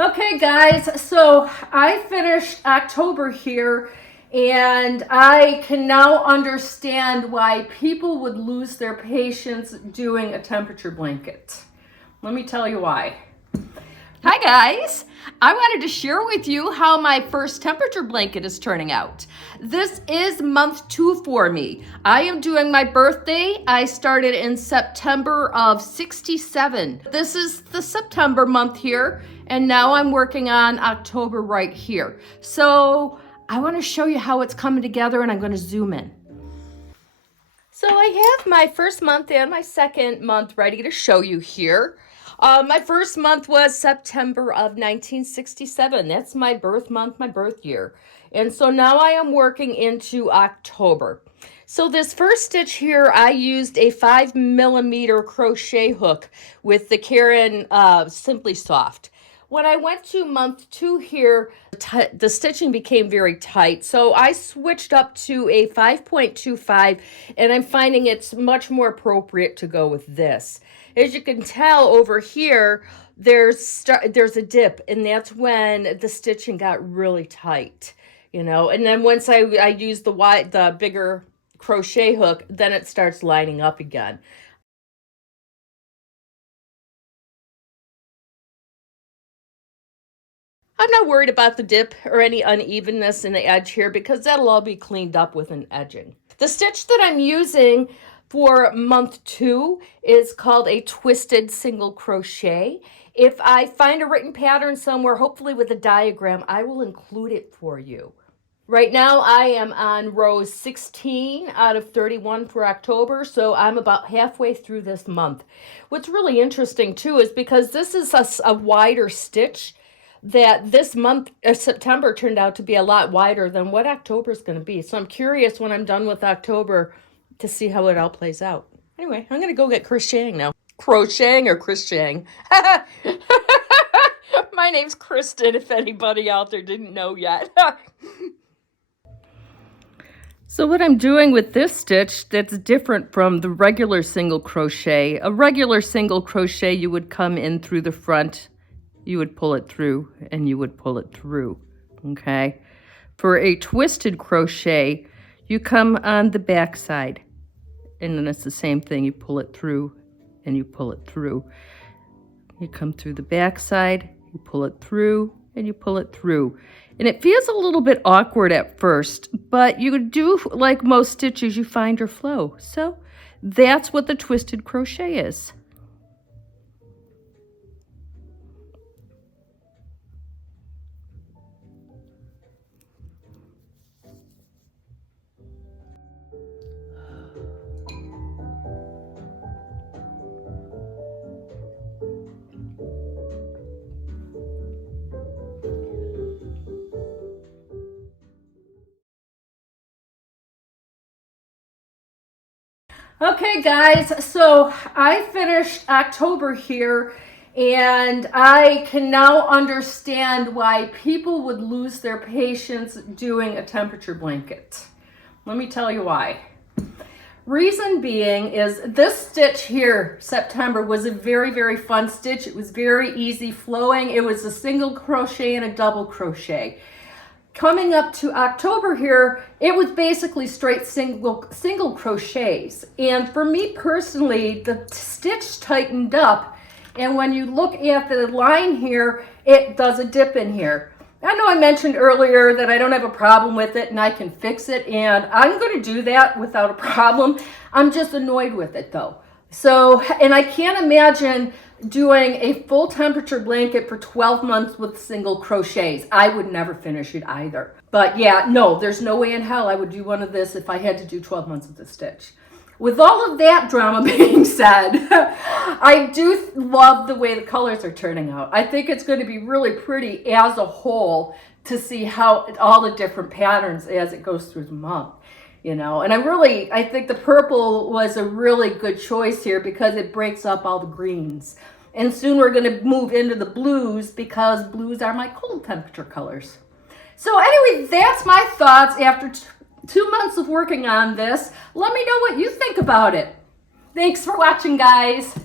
Okay guys, so I finished October here and I can now understand why people would lose their patience doing a temperature blanket. Let me tell you why. Hi guys, I wanted to share with you how my first temperature blanket is turning out. This is month 2 for me. I am doing my birthday. I started in September of '67. This is the September month here, and now I'm working on October right here. So I want to show you how it's coming together, and I'm going to zoom in. So I have my first month and my second month ready to show you here. My first month was September of 1967. That's my birth month, my birth year. And so now I am working into October. So this first stitch here, I used a 5mm crochet hook with the Karen Simply Soft. When I went to month 2 here, the stitching became very tight. So I switched up to a 5.25, and I'm finding it's much more appropriate to go with this. As you can tell over here, there's a dip, and that's when the stitching got really tight, you know. And then once I use the bigger crochet hook, then it starts lining up again. I'm not worried about the dip or any unevenness in the edge here because that'll all be cleaned up with an edging. The stitch that I'm using for month 2 is called a twisted single crochet. If I find a written pattern somewhere, hopefully with a diagram, I will include it for you. Right now I am on row 16 out of 31 for October, so I'm about halfway through this month. What's really interesting too is because this is a wider stitch, that this month, September, turned out to be a lot wider than what October is going to be. So I'm curious when I'm done with October to see how it all plays out. Anyway, I'm going to go get crocheting now. Crocheting or crocheting? My name's Kristen, if anybody out there didn't know yet. So what I'm doing with this stitch that's different from the regular single crochet. A regular single crochet, you would come in through the front, you would pull it through, and you would pull it through, okay? For a twisted crochet, you come on the back side, and then it's the same thing. You pull it through, and you pull it through. You come through the back side, you pull it through, and you pull it through. And it feels a little bit awkward at first, but you do, like most stitches, you find your flow. So that's what the twisted crochet is. Okay guys, so I finished October here and I can now understand why people would lose their patience doing a temperature blanket. Let me tell you why. Reason being is this stitch here, September, was a very, very fun stitch. It was very easy flowing. It was a single crochet and a double crochet. Coming up to October here, it was basically straight single crochets. And for me personally, the stitch tightened up. And when you look at the line here, it does a dip in here. I know I mentioned earlier that I don't have a problem with it and I can fix it. And I'm going to do that without a problem. I'm just annoyed with it though. So, and I can't imagine doing a full temperature blanket for 12 months with single crochets. I would never finish it either. But yeah, no, there's no way in hell I would do one of this if I had to do 12 months with this stitch. With all of that drama being said, I do love the way the colors are turning out. I think it's going to be really pretty as a whole to see how all the different patterns as it goes through the month. You know, and I think the purple was a really good choice here because it breaks up all the greens. And soon we're going to move into the blues because blues are my cold temperature colors. So anyway, that's my thoughts after 2 months of working on this. Let me know what you think about it. Thanks for watching, guys.